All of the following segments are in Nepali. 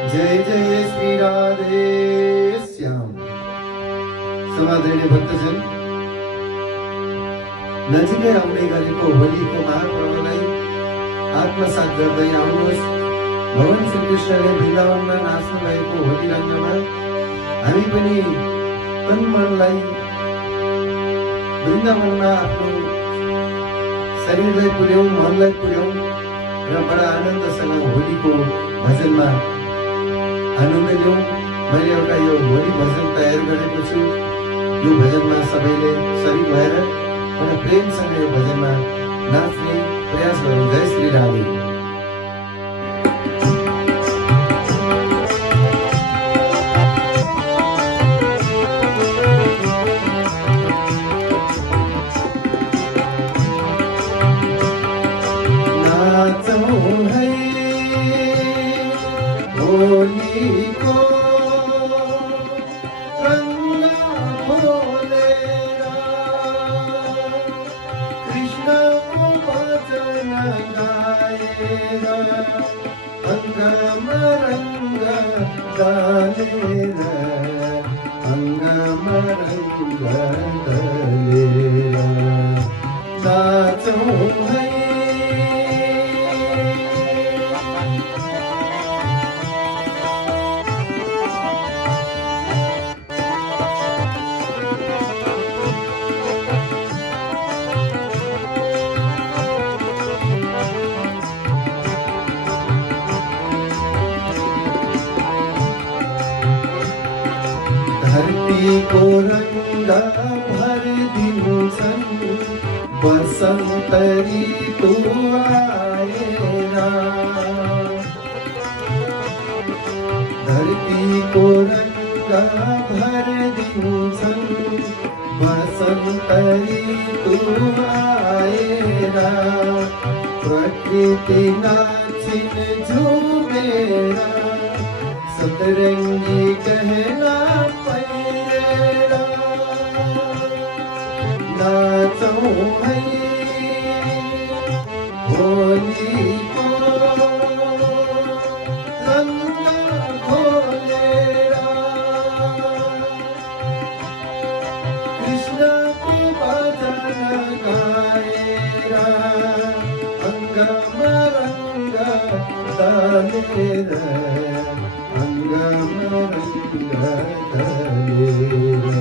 जय जय श्री राधे श्याम। समादरणीय भक्तजन, नजिकै आउँदै गरेको होलीको महापर्वलाई आत्मसात गर्दै आउनुहोस्। भगवान श्री कृष्णले वृन्दावनमा नाच्नु भएको होली रङ्गमा हामी पनि तन मनलाई वृन्दावनमा आफ्नो शरीरलाई पुर्याउँ, मनलाई पुर्याउँ र बडा आनन्दसँग होलीको भजनमा आनन्द लिउँ। मैले एउटा यो होली भजन तयार गरेको छु। यो भजनमा सबैले सरिक भएर बडा प्रेमसँग यो भजनमा नाच्ने प्रयास गरौँ। जय श्री राधे। होली को रंग खोलेरा, कृष्ण को भजन गाएरा, अंगम रंग डालेरा, अंगम रंग डालेरा। नाचो है धरती को रंगा भर दिन्छन्, बसंत ऋतु आएरा। धरती को रंगा भर दिन्छन्, बसंत ऋतु आएरा। प्रकृति नाचिन झूमेरा, सतरंगी गहना पैरेरा। नाचो है होली को रंग खोलेरा, कृष्ण को भजन गाएरा, अंगम रंग डालेरा, अंगम रंग डालेरा।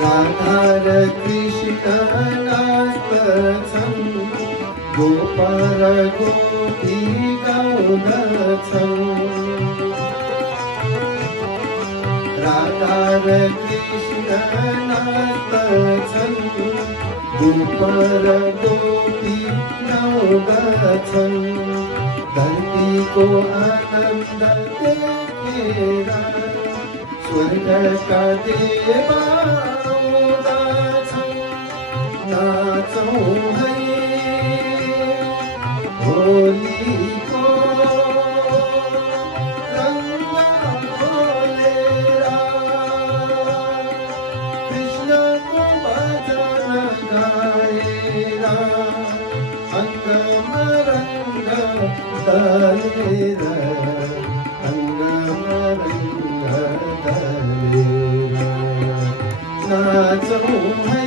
राधा र कृष्ण नाच्दछन्, गोपाल गोपी गाउँदछन्। राधा र कृष्ण नाच्दछन्, गोपाल गोपी गाउँदछन्। धरतीको आनन्द देखेर स्वर्गका देवा नाचो है होली को रंग खोलेरा, कृष्ण को भजन गाएरा, अंगम रंग डालेरा, अंगम रंग डालेरा। नाचो है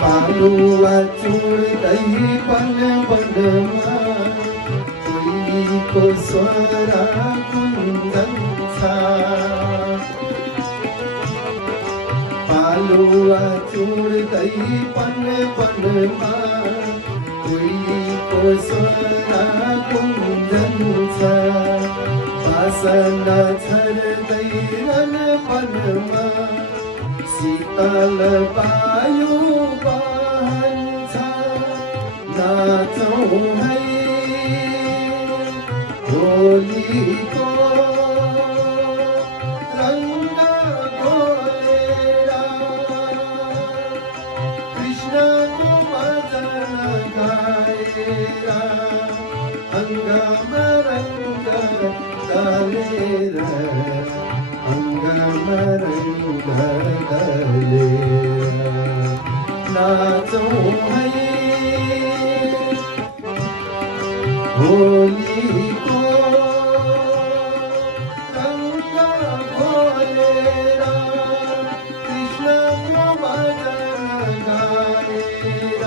पालुवा चुड्दै पन वनमा, कोइलीको स्वरा गुन्जन्छ। पालुवा चुड्दै पन वनमा, कोइलीको स्वरा गुन्जन्छ। बासना झर्दै रन वनमा, शीतल वायु बहन्छ नाचौँ है होलीको रङ्ग घोलेर कृष्णको भजन गाएर अङ्गमा रङ्ग दलेर अङ्गमा रङ्ग दलेर नाचौँ है होलीको रङ्ग घोलेर कृष्णको भजन गाएर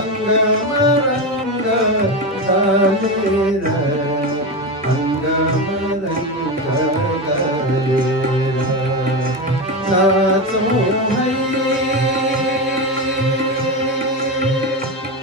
अङ्गमा रङ्ग दलेर